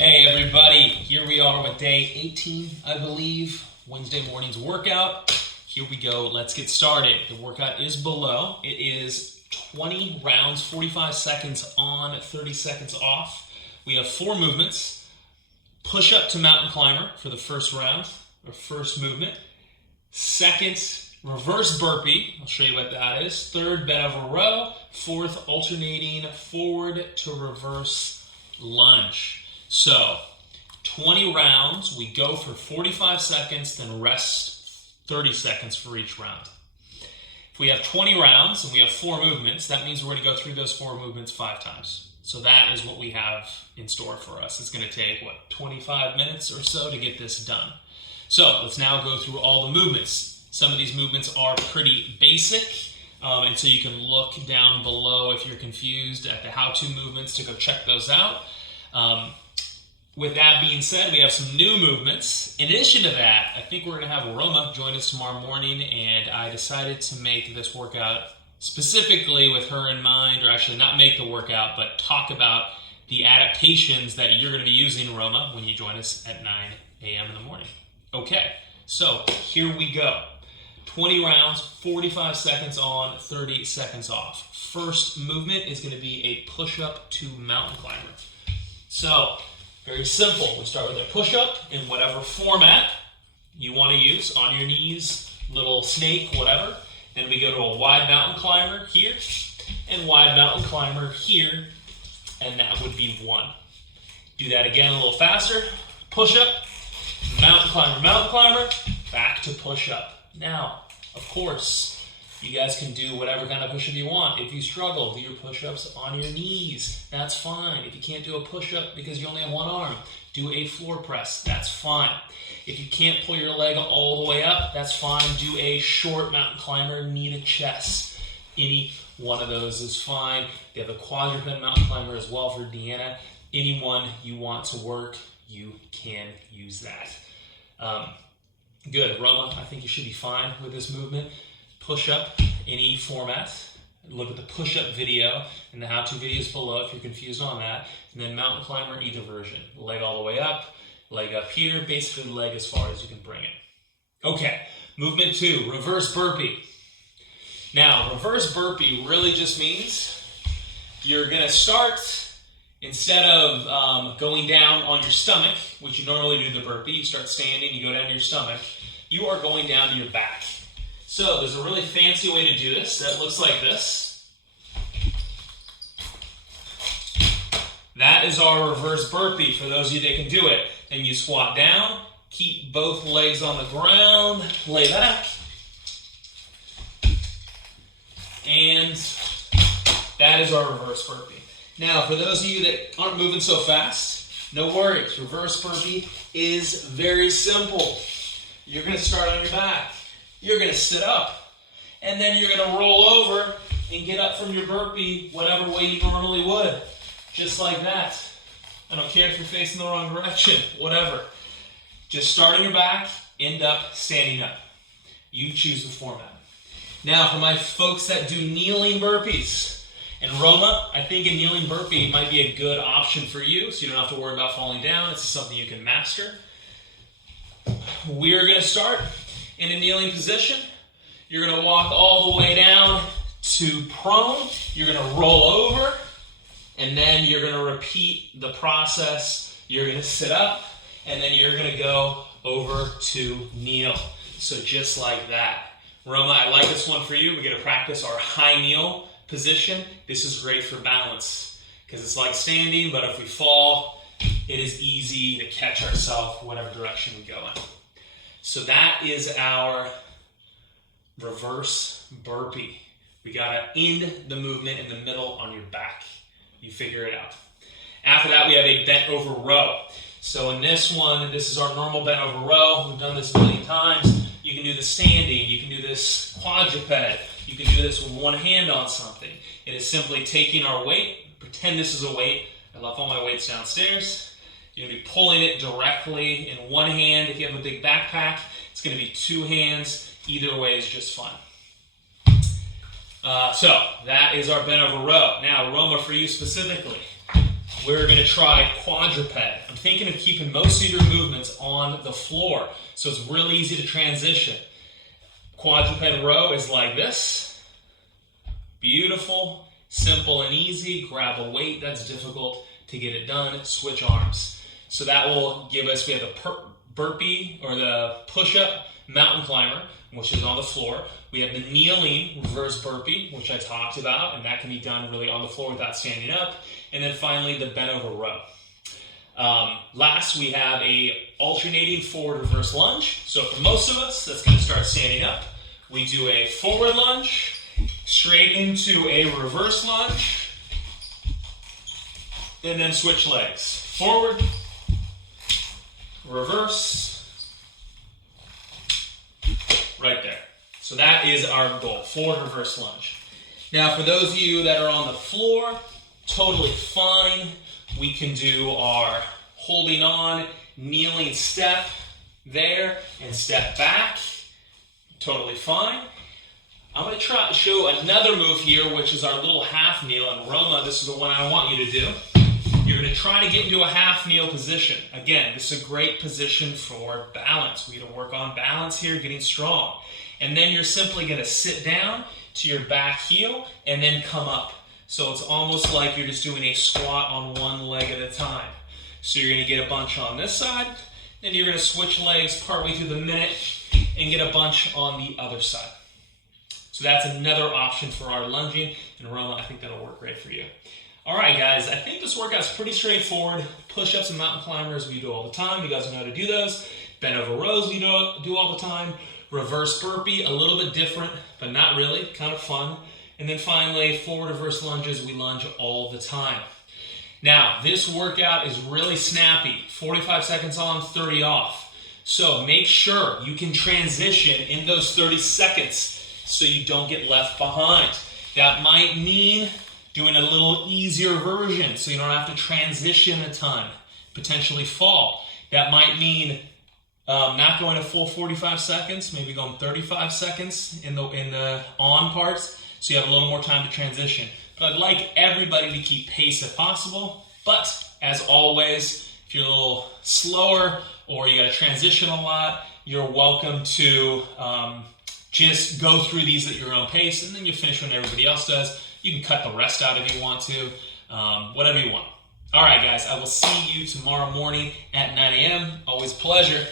Hey everybody, here we are with day 18, I believe, Wednesday morning's workout. Here we go, let's get started. The workout is below. It is 20 rounds, 45 seconds on, 30 seconds off. We have 4 movements. Push up to mountain climber for the first round, or first movement. Second, reverse burpee, I'll show you what that is. Third, bent over row. Fourth, alternating forward to reverse lunge. So, 20 rounds, we go for 45 seconds, then rest 30 seconds for each round. If we have 20 rounds and we have 4 movements, that means we're going to go through those 4 movements 5 times. So that is what we have in store for us. It's going to take, 25 minutes or so to get this done. So, let's now go through all the movements. Some of these movements are pretty basic, and so you can look down below if you're confused at the how-to movements to go check those out. With that being said, we have some new movements. In addition to that, I think we're going to have Roma join us tomorrow morning, and I decided to make this workout specifically with her in mind, or actually not make the workout, but talk about the adaptations that you're going to be using, Roma, when you join us at 9 a.m. in the morning. Okay, so here we go. 20 rounds, 45 seconds on, 30 seconds off. First movement is going to be a push-up to mountain climber. So, very simple. We start with a push-up in whatever format you want to use, on your knees, little snake, whatever. Then we go to a wide mountain climber here, and wide mountain climber here, and that would be 1. Do that again a little faster. Push-up, mountain climber, back to push-up. Now, of course, you guys can do whatever kind of push-up you want. If you struggle, do your push-ups on your knees. That's fine. If you can't do a push-up because you only have one arm, do a floor press. That's fine. If you can't pull your leg all the way up, that's fine. Do a short mountain climber, knee to chest. Any one of those is fine. They have a quadruped mountain climber as well for Deanna. Any one you want to work, you can use that. Good. Roma, I think you should be fine with this movement. Push-up, any format. Look at the push-up video and the how-to videos below if you're confused on that. And then mountain climber, either version. Leg all the way up, leg up here, basically leg as far as you can bring it. Okay, movement 2, reverse burpee. Now, reverse burpee really just means you're going to start, instead of going down on your stomach, which you normally do the burpee, you start standing, you go down to your stomach, you are going down to your back. So there's a really fancy way to do this that looks like this. That is our reverse burpee for those of you that can do it. Then you squat down, keep both legs on the ground, lay back. And that is our reverse burpee. Now, for those of you that aren't moving so fast, no worries. Reverse burpee is very simple. You're going to start on your back. You're going to sit up, and then you're going to roll over and get up from your burpee whatever way you normally would, just like that. I don't care if you're facing the wrong direction, whatever. Just start on your back, end up standing up. You choose the format. Now, for my folks that do kneeling burpees, and Roma, I think a kneeling burpee might be a good option for you, so you don't have to worry about falling down. It's something you can master. We're going to start in a kneeling position. You're going to walk all the way down to prone. You're going to roll over, and then you're going to repeat the process. You're going to sit up, and then you're going to go over to kneel. So just like that. Roma, I like this one for you. We're going to practice our high kneel position. This is great for balance because it's like standing, but if we fall, it is easy to catch ourselves whatever direction we go in. So that is our reverse burpee. We got to end the movement in the middle on your back. You figure it out. After that, we have a bent over row. So in this one, this is our normal bent over row. We've done this a million times. You can do the standing. You can do this quadruped. You can do this with one hand on something. It is simply taking our weight. Pretend this is a weight. I left all my weights downstairs. You're going to be pulling it directly in one hand. If you have a big backpack, it's going to be 2 hands. Either way is just fine. So that is our bent over row. Now, Roma, for you specifically, we're going to try quadruped. thinking of keeping most of your movements on the floor. So it's really easy to transition. Quadruped row is like this. Beautiful, simple and easy. Grab a weight that's difficult to get it done. Switch arms. So that will give us, we have the burpee or the push-up mountain climber, which is on the floor. We have the kneeling reverse burpee, which I talked about, and that can be done really on the floor without standing up. And then finally, the bent over row. Last, we have a alternating forward reverse lunge. So for most of us, that's going to start standing up. We do a forward lunge, straight into a reverse lunge, and then switch legs. Forward, reverse, right there. So that is our goal, forward reverse lunge. Now for those of you that are on the floor, totally fine. We can do our holding on, kneeling step there and step back. Totally fine. I'm going to try to show another move here, which is our little half kneel. And Roma, this is the one I want you to do. You're going to try to get into a half kneel position. Again, this is a great position for balance. We're going to work on balance here, getting strong. And then you're simply going to sit down to your back heel and then come up. So it's almost like you're just doing a squat on one leg at a time. So you're going to get a bunch on this side, then you're going to switch legs partway through the minute and get a bunch on the other side. So that's another option for our lunging. And Roma, I think that'll work great for you. All right, guys, I think this workout's pretty straightforward. Push-ups and mountain climbers we do all the time. You guys know how to do those. Bent over rows we do all the time. Reverse burpee, a little bit different, but not really, kind of fun. And then finally, forward reverse lunges, we lunge all the time. Now, this workout is really snappy. 45 seconds on, 30 off. So make sure you can transition in those 30 seconds so you don't get left behind. That might mean doing a little easier version so you don't have to transition a ton, potentially fall. That might mean not going a full 45 seconds, maybe going 35 seconds in the on parts, so you have a little more time to transition. But I'd like everybody to keep pace if possible. But as always, if you're a little slower or you got to transition a lot, you're welcome to just go through these at your own pace, and then you finish when everybody else does. You can cut the rest out if you want to, whatever you want. All right, guys, I will see you tomorrow morning at 9 a.m. Always a pleasure.